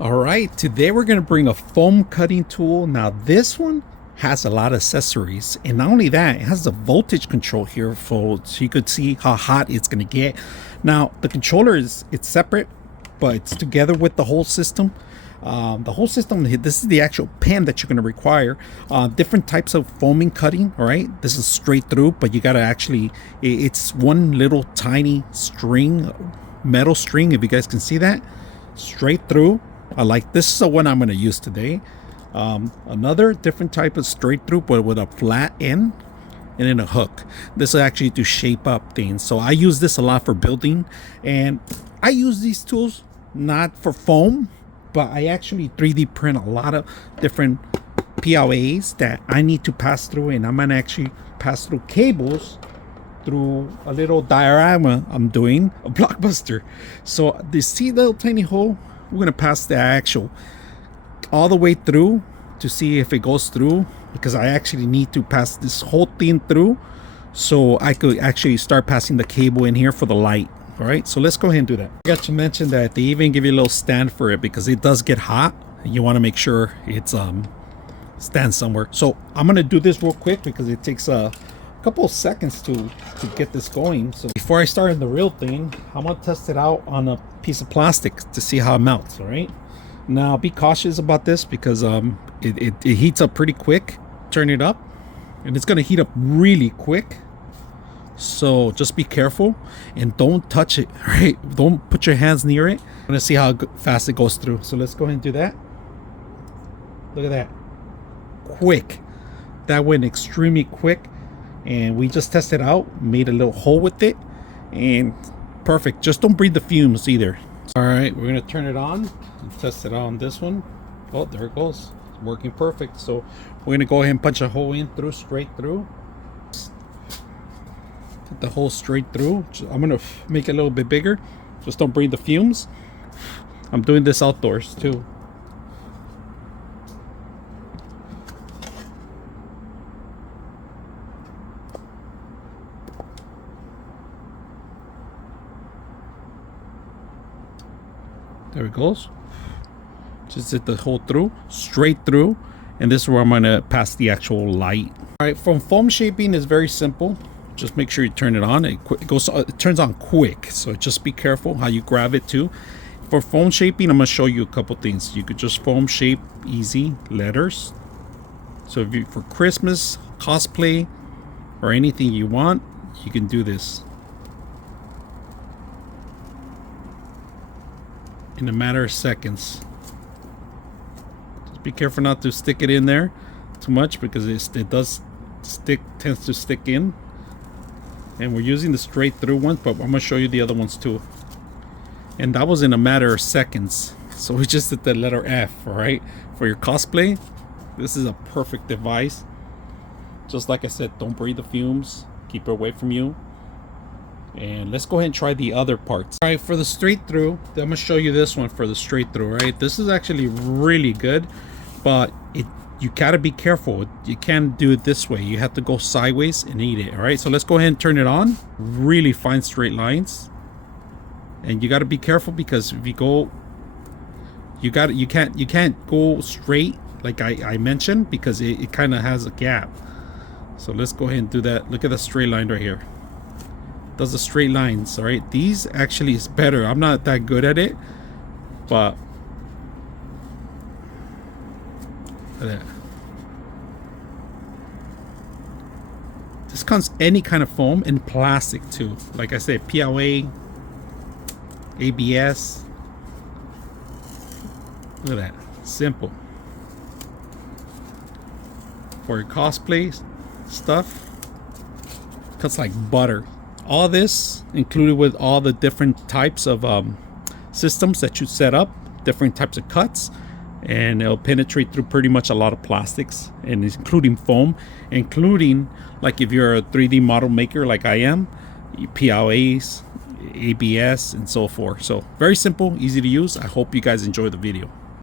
All right, today we're going to bring a foam cutting tool. Now this one has a lot of accessories, and not only that, it has the voltage control here so you could see how hot it's going to get. Now the controller it's separate, but it's together with the whole system. The whole system, this is the actual pen that you're going to require. Different types of foaming cutting. All right, this is straight through, but you got to actually, it's one little tiny string, metal string, if you guys can see that, straight through. I like this is the one I'm going to use today. Another different type of straight through, but with a flat end and then a hook. This is actually to shape up things. So I use this a lot for building, and I use these tools not for foam, but I actually 3D print a lot of different PLAs that I need to pass through, and I'm gonna actually pass through cables through a little diorama I'm doing, a Blockbuster. So this see little tiny hole, we're gonna pass the actual all the way through to see if it goes through, because I actually need to pass this whole thing through so I could actually start passing the cable in here for the light. All right, so let's go ahead and do that. I got to mention that they even give you a little stand for it because it does get hot. You want to make sure it's stands somewhere. So I'm gonna do this real quick because it takes a couple of seconds to get this going. So before I start the real thing, I'm gonna test it out on a piece of plastic to see how it melts. All right, now be cautious about this because it heats up pretty quick. Turn it up and it's gonna heat up really quick, so just be careful and don't touch it. Right, don't put your hands near it. I'm gonna see how fast it goes through. So let's go ahead and do that. Look at that, quick. That went extremely quick, and we just tested out, made a little hole with it, and perfect. Just don't breathe the fumes either. All right, we're gonna turn it on and test it on this one. Oh, there it goes, it's working perfect. So we're gonna go ahead and punch a hole in through, straight through. Put the hole straight through. I'm gonna make it a little bit bigger, just don't breathe the fumes. I'm doing this outdoors too. There it goes. Just hit the hole through, straight through, and this is where I'm gonna pass the actual light. All right, from foam shaping is very simple. Just make sure you turn it on. It turns on quick, so just be careful how you grab it too. For foam shaping, I'm gonna show you a couple things. You could just foam shape easy letters. So if you, for Christmas, cosplay, or anything you want, you can do this in a matter of seconds. Just be careful not to stick it in there too much because it does stick, tends to stick in. And we're using the straight through ones, but I'm gonna show you the other ones too. And that was in a matter of seconds. So we just did the letter F. All right, for your cosplay, this is a perfect device. Just like I said, don't breathe the fumes, keep it away from you. And let's go ahead and try the other parts. All right, for the straight through, I'm gonna show you this one for the straight through. Right, this is actually really good, but you gotta be careful. You can't do it this way. You have to go sideways and eat it. All right, so let's go ahead and turn it on. Really fine straight lines, and you got to be careful because if you go, you can't go straight like I mentioned, because it kind of has a gap. So let's go ahead and do that. Look at the straight line right here. Does the straight lines. All right, these actually is better. I'm not that good at it, but look at that. This comes any kind of foam and plastic too. Like I said, PLA, ABS. Look at that, simple. For your cosplay stuff, cuts like butter. All this included with all the different types of systems that you set up, different types of cuts, and it'll penetrate through pretty much a lot of plastics, and including foam, including like if you're a 3D model maker like I am, PLAs, ABS, and so forth. So very simple, easy to use. I hope you guys enjoy the video.